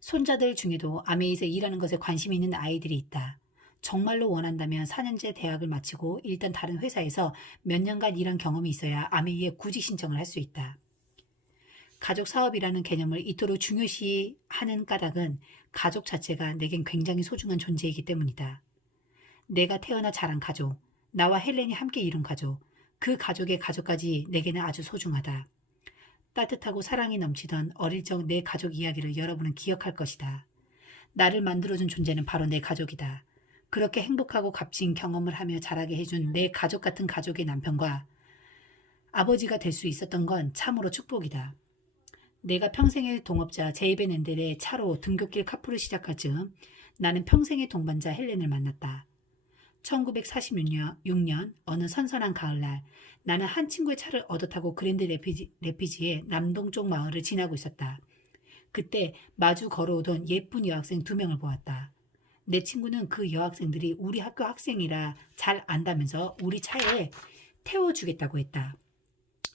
손자들 중에도 아메이에서 일하는 것에 관심이 있는 아이들이 있다. 정말로 원한다면 4년제 대학을 마치고 일단 다른 회사에서 몇 년간 일한 경험이 있어야 아메이에 구직 신청을 할 수 있다. 가족 사업이라는 개념을 이토록 중요시하는 까닭은 가족 자체가 내겐 굉장히 소중한 존재이기 때문이다. 내가 태어나 자란 가족, 나와 헬렌이 함께 이룬 가족, 그 가족의 가족까지 내게는 아주 소중하다. 따뜻하고 사랑이 넘치던 어릴 적 내 가족 이야기를 여러분은 기억할 것이다. 나를 만들어준 존재는 바로 내 가족이다. 그렇게 행복하고 값진 경험을 하며 자라게 해준 내 가족 같은 가족의 남편과 아버지가 될 수 있었던 건 참으로 축복이다. 내가 평생의 동업자 제이벤 앤델의 차로 등굣길 카풀을 시작할 즈음 나는 평생의 동반자 헬렌을 만났다. 1946년 어느 선선한 가을날 나는 한 친구의 차를 얻어 타고 그랜드 레피지의 남동쪽 마을을 지나고 있었다. 그때 마주 걸어오던 예쁜 여학생 2명을 보았다. 내 친구는 그 여학생들이 우리 학교 학생이라 잘 안다면서 우리 차에 태워주겠다고 했다.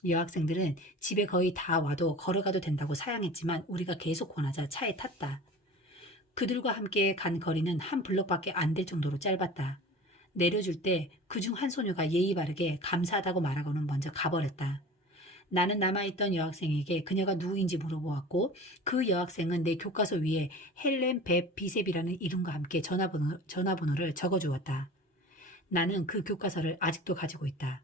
여학생들은 집에 거의 다 와도 걸어가도 된다고 사양했지만 우리가 계속 권하자 차에 탔다. 그들과 함께 간 거리는 한 블럭밖에 안 될 정도로 짧았다. 내려줄 때 그중 한 소녀가 예의 바르게 감사하다고 말하고는 먼저 가버렸다. 나는 남아있던 여학생에게 그녀가 누구인지 물어보았고 그 여학생은 내 교과서 위에 헬렌 벳 비셉이라는 이름과 함께 전화번호를 적어주었다. 나는 그 교과서를 아직도 가지고 있다.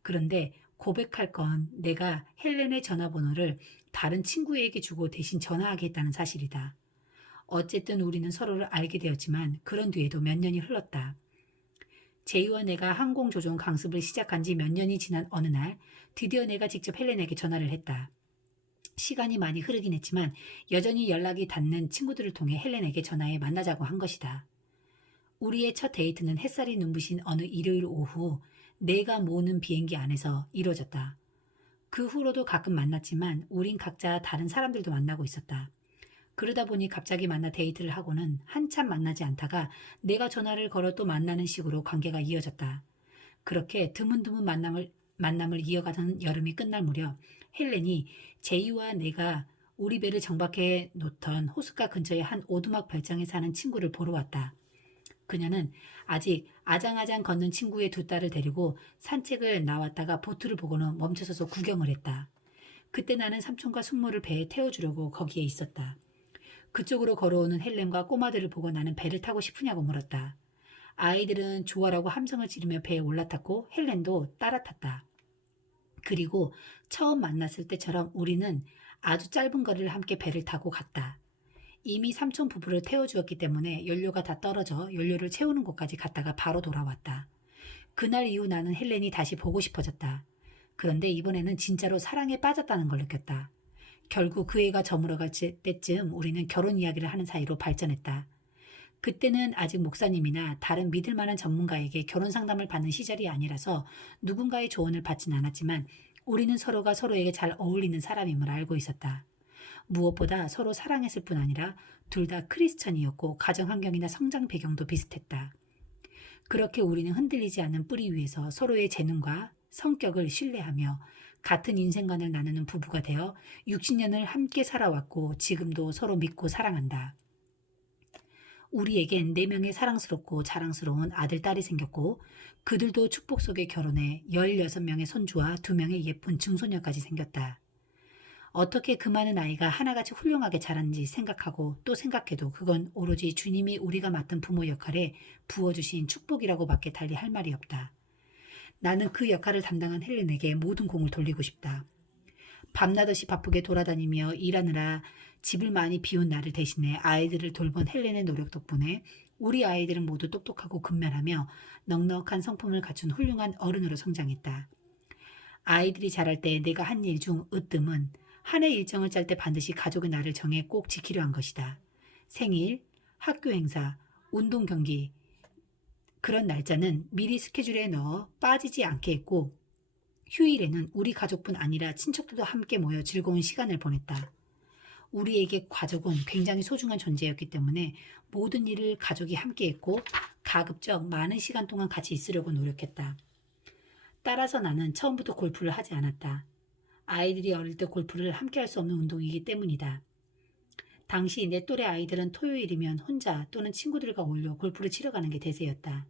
그런데 고백할 건 내가 헬렌의 전화번호를 다른 친구에게 주고 대신 전화하게 했다는 사실이다. 어쨌든 우리는 서로를 알게 되었지만 그런 뒤에도 몇 년이 흘렀다. 제이와 내가 항공조종 강습을 시작한 지 몇 년이 지난 어느 날 드디어 내가 직접 헬렌에게 전화를 했다. 시간이 많이 흐르긴 했지만 여전히 연락이 닿는 친구들을 통해 헬렌에게 전화해 만나자고 한 것이다. 우리의 첫 데이트는 햇살이 눈부신 어느 일요일 오후 내가 모는 비행기 안에서 이루어졌다. 그 후로도 가끔 만났지만 우린 각자 다른 사람들도 만나고 있었다. 그러다 보니 갑자기 만나 데이트를 하고는 한참 만나지 않다가 내가 전화를 걸어 또 만나는 식으로 관계가 이어졌다. 그렇게 드문드문 만남을 이어가던 여름이 끝날 무렵 헬렌이 제이와 내가 우리 배를 정박해 놓던 호숫가 근처의 한 오두막 별장에 사는 친구를 보러 왔다. 그녀는 아직 아장아장 걷는 친구의 2딸을 데리고 산책을 나왔다가 보트를 보고는 멈춰서서 구경을 했다. 그때 나는 삼촌과 숙모를 배에 태워주려고 거기에 있었다. 그쪽으로 걸어오는 헬렌과 꼬마들을 보고 나는 배를 타고 싶으냐고 물었다. 아이들은 좋아라고 함성을 지르며 배에 올라탔고 헬렌도 따라 탔다. 그리고 처음 만났을 때처럼 우리는 아주 짧은 거리를 함께 배를 타고 갔다. 이미 삼촌 부부를 태워주었기 때문에 연료가 다 떨어져 연료를 채우는 곳까지 갔다가 바로 돌아왔다. 그날 이후 나는 헬렌이 다시 보고 싶어졌다. 그런데 이번에는 진짜로 사랑에 빠졌다는 걸 느꼈다. 결국 그 애가 저물어갈 때쯤 우리는 결혼 이야기를 하는 사이로 발전했다. 그때는 아직 목사님이나 다른 믿을 만한 전문가에게 결혼 상담을 받는 시절이 아니라서 누군가의 조언을 받진 않았지만 우리는 서로가 서로에게 잘 어울리는 사람임을 알고 있었다. 무엇보다 서로 사랑했을 뿐 아니라 둘 다 크리스천이었고 가정 환경이나 성장 배경도 비슷했다. 그렇게 우리는 흔들리지 않는 뿌리 위에서 서로의 재능과 성격을 신뢰하며 같은 인생관을 나누는 부부가 되어 60년을 함께 살아왔고 지금도 서로 믿고 사랑한다. 우리에겐 4명의 사랑스럽고 자랑스러운 아들, 딸이 생겼고 그들도 축복 속에 결혼해 16명의 손주와 2명의 예쁜 증손녀까지 생겼다. 어떻게 그 많은 아이가 하나같이 훌륭하게 자랐는지 생각하고 또 생각해도 그건 오로지 주님이 우리가 맡은 부모 역할에 부어주신 축복이라고 밖에 달리 할 말이 없다. 나는 그 역할을 담당한 헬렌에게 모든 공을 돌리고 싶다. 밤낮없이 바쁘게 돌아다니며 일하느라 집을 많이 비운 나를 대신해 아이들을 돌본 헬렌의 노력 덕분에 우리 아이들은 모두 똑똑하고 근면하며 넉넉한 성품을 갖춘 훌륭한 어른으로 성장했다. 아이들이 자랄 때 내가 한 일 중 으뜸은 한 해 일정을 짤 때 반드시 가족의 날을 정해 꼭 지키려 한 것이다. 생일, 학교 행사, 운동 경기 그런 날짜는 미리 스케줄에 넣어 빠지지 않게 했고 휴일에는 우리 가족뿐 아니라 친척들도 함께 모여 즐거운 시간을 보냈다. 우리에게 가족은 굉장히 소중한 존재였기 때문에 모든 일을 가족이 함께 했고 가급적 많은 시간 동안 같이 있으려고 노력했다. 따라서 나는 처음부터 골프를 하지 않았다. 아이들이 어릴 때 골프를 함께 할 수 없는 운동이기 때문이다. 당시 내 또래 아이들은 토요일이면 혼자 또는 친구들과 어울려 골프를 치러 가는 게 대세였다.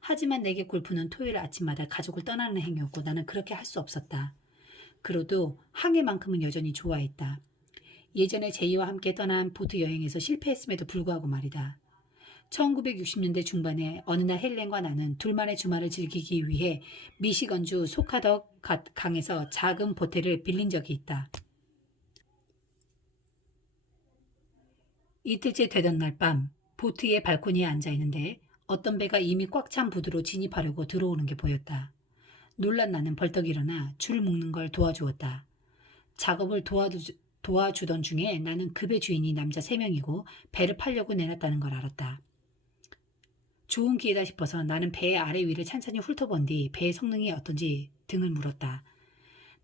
하지만 내게 골프는 토요일 아침마다 가족을 떠나는 행위였고 나는 그렇게 할 수 없었다. 그래도 항해만큼은 여전히 좋아했다. 예전에 제이와 함께 떠난 보트 여행에서 실패했음에도 불구하고 말이다. 1960년대 중반에 어느 날 헬렌과 나는 둘만의 주말을 즐기기 위해 미시건주 소카덕 강에서 작은 보트를 빌린 적이 있다. 이틀째 되던 날 밤 보트의 발코니에 앉아 있는데 어떤 배가 이미 꽉 찬 부두로 진입하려고 들어오는 게 보였다. 놀란 나는 벌떡 일어나 줄 묶는 걸 도와주었다. 작업을 도와주던 중에 나는 그 배 주인이 남자 3명이고 배를 팔려고 내놨다는 걸 알았다. 좋은 기회다 싶어서 나는 배의 아래 위를 찬찬히 훑어본 뒤 배의 성능이 어떤지 등을 물었다.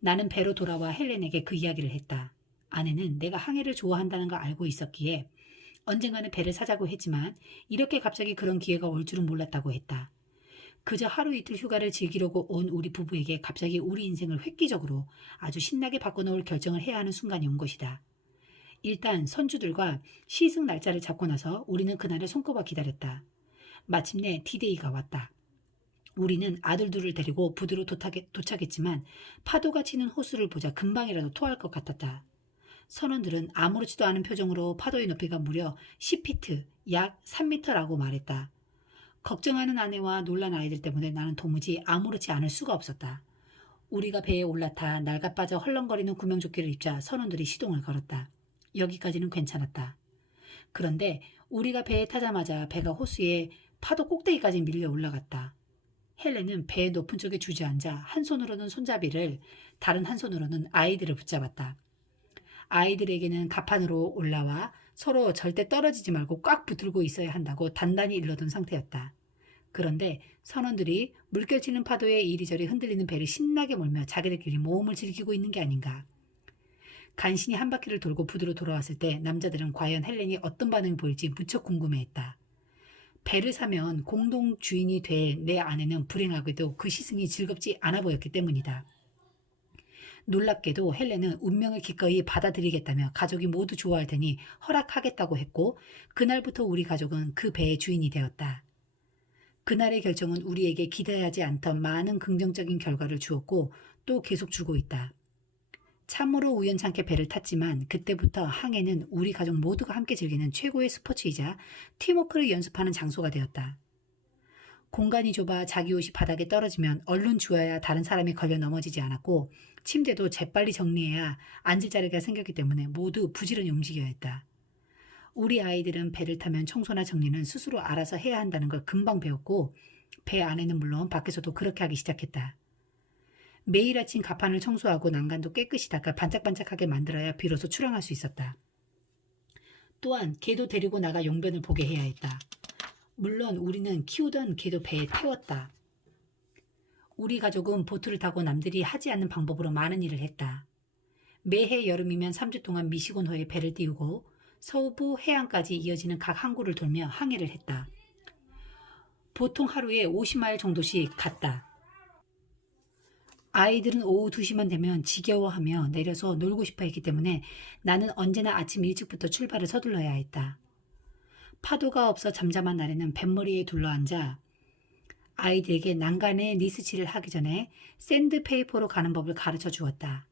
나는 배로 돌아와 헬렌에게 그 이야기를 했다. 아내는 내가 항해를 좋아한다는 걸 알고 있었기에 언젠가는 배를 사자고 했지만 이렇게 갑자기 그런 기회가 올 줄은 몰랐다고 했다. 그저 하루 이틀 휴가를 즐기려고 온 우리 부부에게 갑자기 우리 인생을 획기적으로 아주 신나게 바꿔놓을 결정을 해야 하는 순간이 온 것이다. 일단 선주들과 시승 날짜를 잡고 나서 우리는 그날을 손꼽아 기다렸다. 마침내 디데이가 왔다. 우리는 아들 둘을 데리고 부두로 도착했지만 파도가 치는 호수를 보자 금방이라도 토할 것 같았다. 선원들은 아무렇지도 않은 표정으로 파도의 높이가 무려 10피트, 약 3미터라고 말했다. 걱정하는 아내와 놀란 아이들 때문에 나는 도무지 아무렇지 않을 수가 없었다. 우리가 배에 올라타 낡아빠져 헐렁거리는 구명조끼를 입자 선원들이 시동을 걸었다. 여기까지는 괜찮았다. 그런데 우리가 배에 타자마자 배가 호수에 파도 꼭대기까지 밀려 올라갔다. 헬렌은 배의 높은 쪽에 주저앉아 한 손으로는 손잡이를 다른 한 손으로는 아이들을 붙잡았다. 아이들에게는 갑판으로 올라와 서로 절대 떨어지지 말고 꽉 붙들고 있어야 한다고 단단히 일러둔 상태였다. 그런데 선원들이 물결치는 파도에 이리저리 흔들리는 배를 신나게 몰며 자기들끼리 모험을 즐기고 있는 게 아닌가. 간신히 한 바퀴를 돌고 부두로 돌아왔을 때 남자들은 과연 헬렌이 어떤 반응을 보일지 무척 궁금해했다. 배를 사면 공동 주인이 될 내 아내는 불행하게도 그 시승이 즐겁지 않아 보였기 때문이다. 놀랍게도 헬렌은 운명을 기꺼이 받아들이겠다며 가족이 모두 좋아할 테니 허락하겠다고 했고 그날부터 우리 가족은 그 배의 주인이 되었다. 그날의 결정은 우리에게 기대하지 않던 많은 긍정적인 결과를 주었고 또 계속 주고 있다. 참으로 우연찮게 배를 탔지만 그때부터 항해는 우리 가족 모두가 함께 즐기는 최고의 스포츠이자 팀워크를 연습하는 장소가 되었다. 공간이 좁아 자기 옷이 바닥에 떨어지면 얼른 주워야 다른 사람이 걸려 넘어지지 않았고 침대도 재빨리 정리해야 앉을 자리가 생겼기 때문에 모두 부지런히 움직여야 했다. 우리 아이들은 배를 타면 청소나 정리는 스스로 알아서 해야 한다는 걸 금방 배웠고 배 안에는 물론 밖에서도 그렇게 하기 시작했다. 매일 아침 갑판을 청소하고 난간도 깨끗이 닦아 반짝반짝하게 만들어야 비로소 출항할 수 있었다. 또한 개도 데리고 나가 용변을 보게 해야 했다. 물론 우리는 키우던 개도 배에 태웠다. 우리 가족은 보트를 타고 남들이 하지 않는 방법으로 많은 일을 했다. 매해 여름이면 3주 동안 미시곤호에 배를 띄우고 서부 해안까지 이어지는 각 항구를 돌며 항해를 했다. 보통 하루에 50마일 정도씩 갔다. 아이들은 오후 2시만 되면 지겨워하며 내려서 놀고 싶어 했기 때문에 나는 언제나 아침 일찍부터 출발을 서둘러야 했다. 파도가 없어 잠잠한 날에는 뱃머리에 둘러앉아 아이들에게 난간에 니스칠을 하기 전에 샌드페이퍼로 가는 법을 가르쳐 주었다.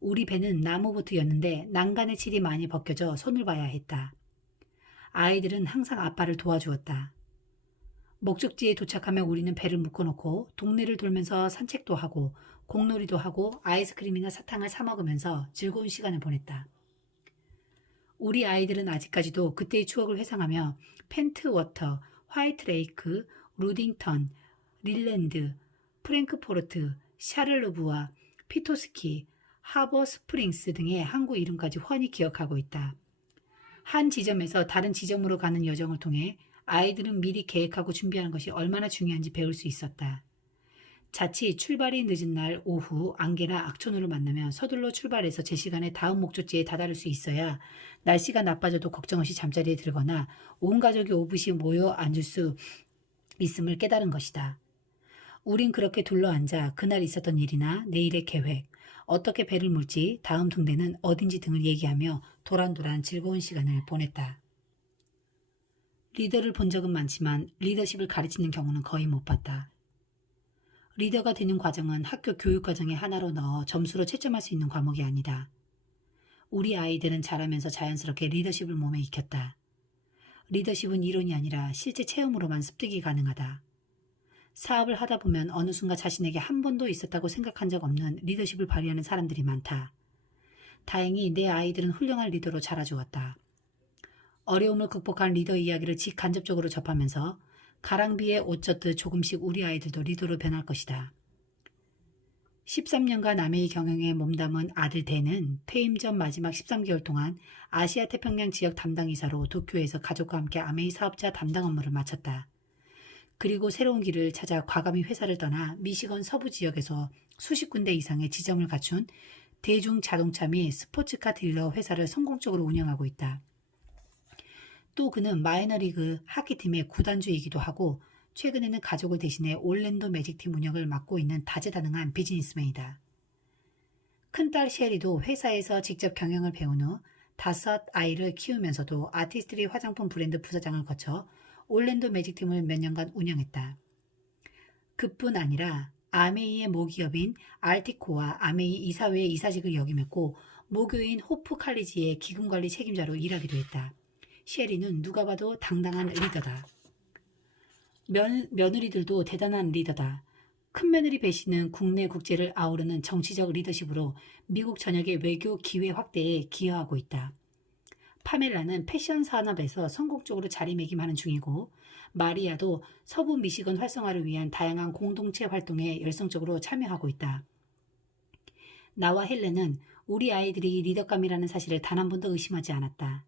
우리 배는 나무보트였는데 난간의 칠이 많이 벗겨져 손을 봐야 했다. 아이들은 항상 아빠를 도와주었다. 목적지에 도착하면 우리는 배를 묶어놓고 동네를 돌면서 산책도 하고 공놀이도 하고 아이스크림이나 사탕을 사 먹으면서 즐거운 시간을 보냈다. 우리 아이들은 아직까지도 그때의 추억을 회상하며 펜트워터, 화이트레이크, 루딩턴, 릴랜드, 프랭크포르트, 샤를르부아, 피토스키, 하버 스프링스 등의 항구 이름까지 훤히 기억하고 있다. 한 지점에서 다른 지점으로 가는 여정을 통해 아이들은 미리 계획하고 준비하는 것이 얼마나 중요한지 배울 수 있었다. 자칫 출발이 늦은 날 오후 안개나 악천후를 만나면 서둘러 출발해서 제 시간에 다음 목적지에 다다를 수 있어야 날씨가 나빠져도 걱정 없이 잠자리에 들거나 온 가족이 오붓이 모여 앉을 수 있음을 깨달은 것이다. 우린 그렇게 둘러앉아 그날 있었던 일이나 내일의 계획, 어떻게 배를 몰지, 다음 등대는 어딘지 등을 얘기하며 도란도란 즐거운 시간을 보냈다. 리더를 본 적은 많지만 리더십을 가르치는 경우는 거의 못 봤다. 리더가 되는 과정은 학교 교육과정의 하나로 넣어 점수로 채점할 수 있는 과목이 아니다. 우리 아이들은 자라면서 자연스럽게 리더십을 몸에 익혔다. 리더십은 이론이 아니라 실제 체험으로만 습득이 가능하다. 사업을 하다 보면 어느 순간 자신에게 한 번도 있었다고 생각한 적 없는 리더십을 발휘하는 사람들이 많다. 다행히 내 아이들은 훌륭한 리더로 자라주었다. 어려움을 극복한 리더 이야기를 직간접적으로 접하면서 가랑비에 옷 젖듯 조금씩 우리 아이들도 리더로 변할 것이다. 13년간 아메이 경영에 몸담은 아들 대는 퇴임 전 마지막 13개월 동안 아시아 태평양 지역 담당이사로 도쿄에서 가족과 함께 아메이 사업자 담당 업무를 마쳤다. 그리고 새로운 길을 찾아 과감히 회사를 떠나 미시건 서부 지역에서 수십 군데 이상의 지점을 갖춘 대중 자동차 및 스포츠카 딜러 회사를 성공적으로 운영하고 있다. 또 그는 마이너리그 하키팀의 구단주이기도 하고 최근에는 가족을 대신해 올랜도 매직팀 운영을 맡고 있는 다재다능한 비즈니스맨이다. 큰딸 셰리도 회사에서 직접 경영을 배운 후 5아이를 키우면서도 아티스트리 화장품 브랜드 부사장을 거쳐 올랜도 매직팀을 몇 년간 운영했다. 그뿐 아니라 아메이의 모기업인 알티코와 아메이 이사회의 이사직을 역임했고 모교인 호프 칼리지의 기금관리 책임자로 일하기도 했다. 셰리는 누가 봐도 당당한 리더다. 며느리들도 대단한 리더다. 큰며느리 배시는 국내 국제를 아우르는 정치적 리더십으로 미국 전역의 외교 기회 확대에 기여하고 있다. 파멜라는 패션 산업에서 성공적으로 자리매김하는 중이고 마리아도 서부 미시건 활성화를 위한 다양한 공동체 활동에 열성적으로 참여하고 있다. 나와 헬렌은 우리 아이들이 리더감이라는 사실을 단 한 번도 의심하지 않았다.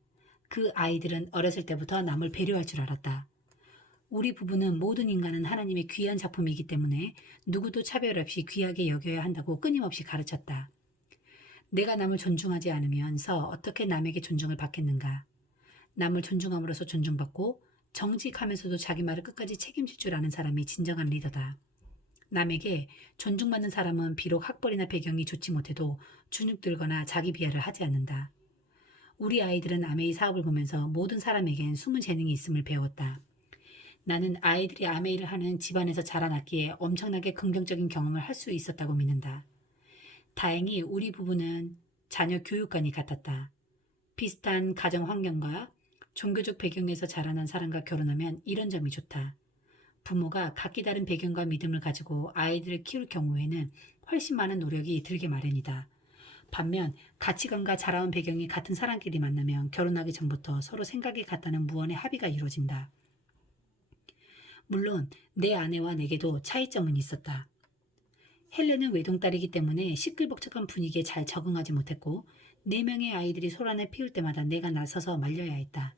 그 아이들은 어렸을 때부터 남을 배려할 줄 알았다. 우리 부부는 모든 인간은 하나님의 귀한 작품이기 때문에 누구도 차별 없이 귀하게 여겨야 한다고 끊임없이 가르쳤다. 내가 남을 존중하지 않으면서 어떻게 남에게 존중을 받겠는가? 남을 존중함으로써 존중받고 정직하면서도 자기 말을 끝까지 책임질 줄 아는 사람이 진정한 리더다. 남에게 존중받는 사람은 비록 학벌이나 배경이 좋지 못해도 주눅들거나 자기 비하를 하지 않는다. 우리 아이들은 아메이 사업을 보면서 모든 사람에겐 숨은 재능이 있음을 배웠다. 나는 아이들이 아메이를 하는 집안에서 자라났기에 엄청나게 긍정적인 경험을 할 수 있었다고 믿는다. 다행히 우리 부부는 자녀 교육관이 같았다. 비슷한 가정 환경과 종교적 배경에서 자라난 사람과 결혼하면 이런 점이 좋다. 부모가 각기 다른 배경과 믿음을 가지고 아이들을 키울 경우에는 훨씬 많은 노력이 들게 마련이다. 반면 가치관과 자라온 배경이 같은 사람끼리 만나면 결혼하기 전부터 서로 생각이 같다는 무언의 합의가 이루어진다. 물론 내 아내와 내게도 차이점은 있었다. 헬렌은 외동딸이기 때문에 시끌벅적한 분위기에 잘 적응하지 못했고 4명의 아이들이 소란을 피울 때마다 내가 나서서 말려야 했다.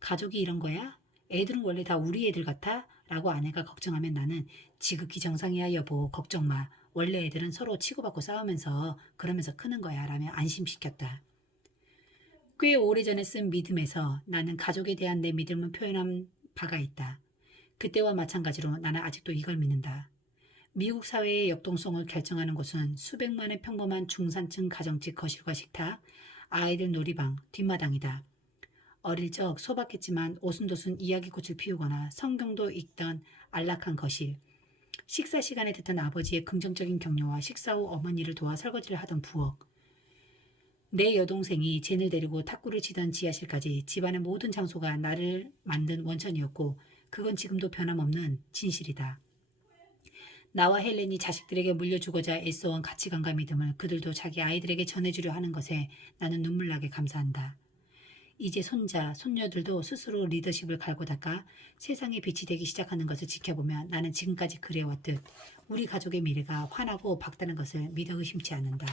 가족이 이런 거야? 애들은 원래 다 우리 애들 같아? 라고 아내가 걱정하면 나는 지극히 정상이야 여보 걱정 마. 원래 애들은 서로 치고받고 싸우면서 그러면서 크는 거야 라며 안심시켰다. 꽤 오래전에 쓴 믿음에서 나는 가족에 대한 내 믿음을 표현한 바가 있다. 그때와 마찬가지로 나는 아직도 이걸 믿는다. 미국 사회의 역동성을 결정하는 곳은 수백만의 평범한 중산층 가정집 거실과 식탁, 아이들 놀이방, 뒷마당이다. 어릴 적 소박했지만 오순도순 이야기꽃을 피우거나 성경도 읽던 안락한 거실, 식사 시간에 듣던 아버지의 긍정적인 격려와 식사 후 어머니를 도와 설거지를 하던 부엌, 내 여동생이 젠을 데리고 탁구를 치던 지하실까지 집안의 모든 장소가 나를 만든 원천이었고 그건 지금도 변함없는 진실이다. 나와 헬렌이 자식들에게 물려주고자 애써온 가치관과 믿음을 그들도 자기 아이들에게 전해주려 하는 것에 나는 눈물나게 감사한다. 이제 손자, 손녀들도 스스로 리더십을 갈고 닦아 세상에 빛이 되기 시작하는 것을 지켜보며 나는 지금까지 그래왔듯 우리 가족의 미래가 환하고 밝다는 것을 믿어 의심치 않는다.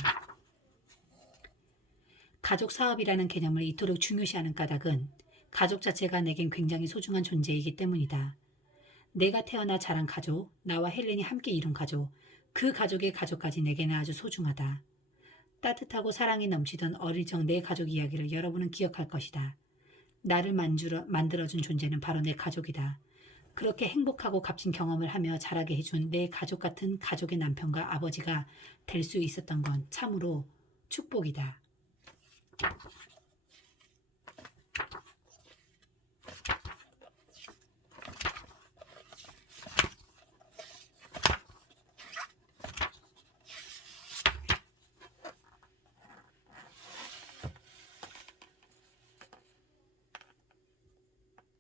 가족 사업이라는 개념을 이토록 중요시하는 까닭은 가족 자체가 내겐 굉장히 소중한 존재이기 때문이다. 내가 태어나 자란 가족, 나와 헬렌이 함께 이룬 가족, 그 가족의 가족까지 내게는 아주 소중하다. 따뜻하고 사랑이 넘치던 어릴 적 내 가족 이야기를 여러분은 기억할 것이다. 나를 만들어준 존재는 바로 내 가족이다. 그렇게 행복하고 값진 경험을 하며 자라게 해준 내 가족 같은 가족의 남편과 아버지가 될 수 있었던 건 참으로 축복이다.